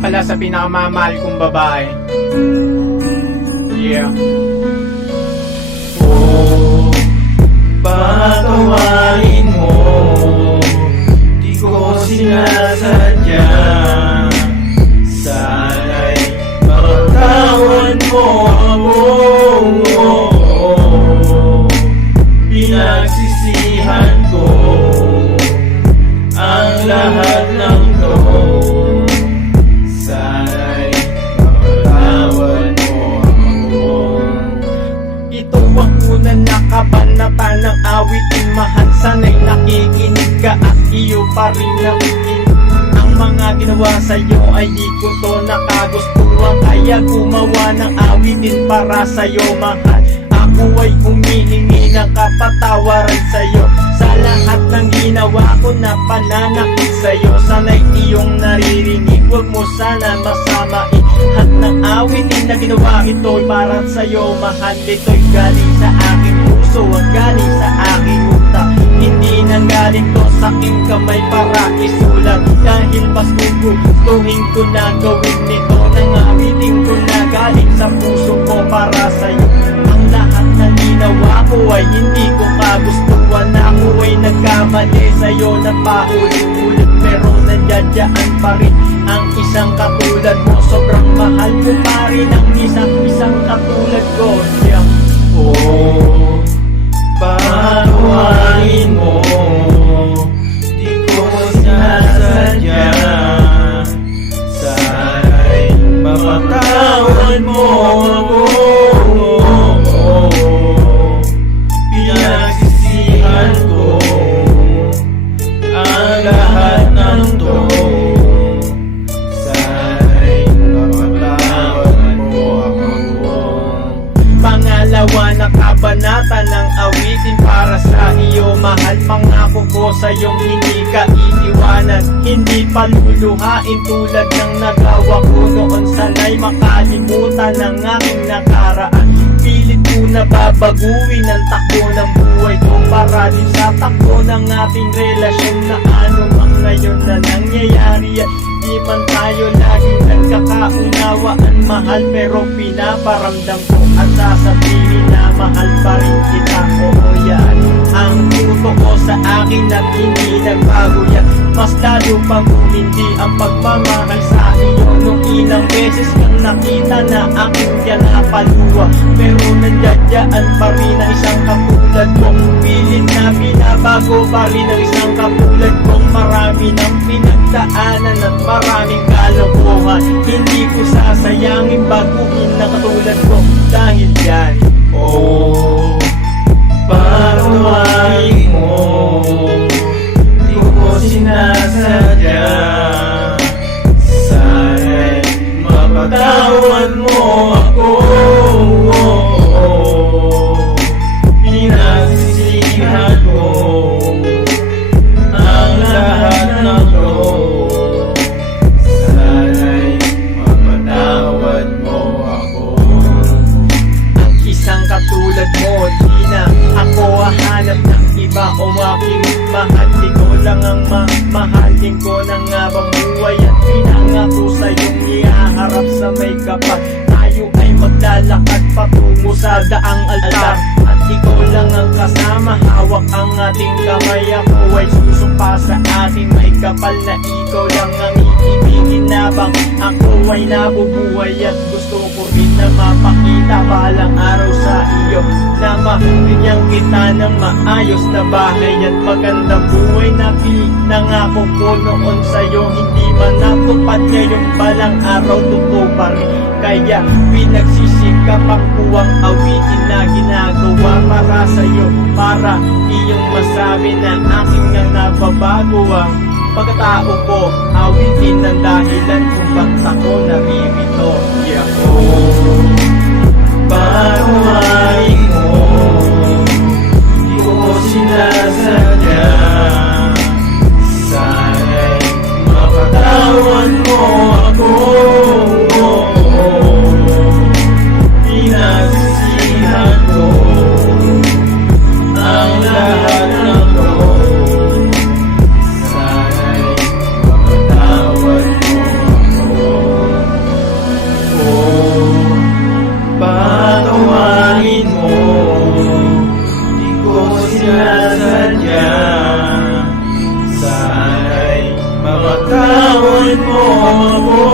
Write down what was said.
pala sa pinakamamahal kong babae. Yeah. Oh, patawarin mo, di ko sinasadya. Sana'y mapatawad mo ako. Pinagsisihan ko ang lahat ng to. Sana'y mapatawad mo ako. Ito ang unang nakabanata ng awitin, mahal. Sana'y nakikinig ka at iyo pa rin nakikinig. Ang mga ginawa sa'yo ay di ko to nakagustuhan, kaya gumawa ng awitin para sa'yo, mahal. Ako ay humihingi ng kapatawaran sa'yo sa lahat ng ginawa ko na pananakit sa'yo. Sana'y iyong naririnig, huwag mo sana masamain. Lahat ng awitin na ginawa ito'y para sa'yo, mahal. Ito'y galing sa aking puso at galing sa aking utak. Hindi nanggaling to sa aking kamay para isulat. Dahil mas gugustuhin ko na gawin nito, nang awitin ko na galing sa puso ko para sa'yo. Ang lahat ng ginawa ko ay hindi ko kagustuhan. Ako ay nagkamali sa'yo na paulit-ulit, pero nandiyan pa rin ang isang katulad mo. Sobrang mahal ko pa rin ang isang katulad ko. Yeah. Oh, patawarin mo, di ko sinasadya. Sana'y mapatawad mo ako. Pinagsisihan ko ang lahat ng to. Sana'y mapatawad mo ako. Pangalawa na kabanata ng awitin para sa iyo, mahal. Pangako ko sa iyong hindi ka iiwanan, hindi paluluhain tulad ng nagawa ko noon. Sana'y makalimutan ang aking nakaraan. Pilit ko na babaguhin ang takbo ng buhay ko para din sa takbo ng ating relasyon. Na ano mang ngayon na nangyayari at di man tayo laging nagkakaunawaan, mahal. Pero pinaparamdam ko at sasabihin na mahal pa rin kita. Oo, yan ang puto ko sa akin at hindi nagbago yan. Mas lalo pang hindi ang pagmamahal sa iyo. Nung ilang beses kang nakita na aking pinapaluwa, pero nandiyan pa rin ang isang katulad ko. Pilit na binabago pa rin ang isang katulad ko. Marami ng pinagdaanan at maraming kalokohan, hindi ko sasayangin baguhin na katulad ko. Dahil yan, oh, patawarin mo, di ko sinasadya. Sana'y mapatawad mo ako. Pinagsisihan ko ang lahat ng to. Sana'y mapatawad mo ako. ang isang katulad mo, di na ako hahanap ng iba o aking mahal. Ikaw lang ang mamahalin ko ng habang buhay, at pinangako sa iyong ihaharap sa may kapal. Tayo ay maglalakad patungo sa daang altar, at ikaw lang ang kasama, hawak ang ating kamay. Ako ay susumpa sa ating may kapal na ikaw lang ang iibigin habang ako ay nabubuhay. At gusto ko rin na mapakita balang araw sa iyo na mabigyan kita ng maayos na bahay at magandang buhay na pinangako ko noon sa'yo. Hindi man natupad ngayong balang araw, totoo pa rin. Kaya pinagsisikapan ko ang awitin na ginagawa para sa'yo, para iyong masabi na aking nang nababago ang pagkatao ko. Awitin ng dahilan kung ba't ako naririto. Yeah. Patawarin mo, di ko sinasadya. Sana'y mapatawad mo ako. Pinagsisihan ko ang lahat ng to. Sana'y mapatawad mo ako. ako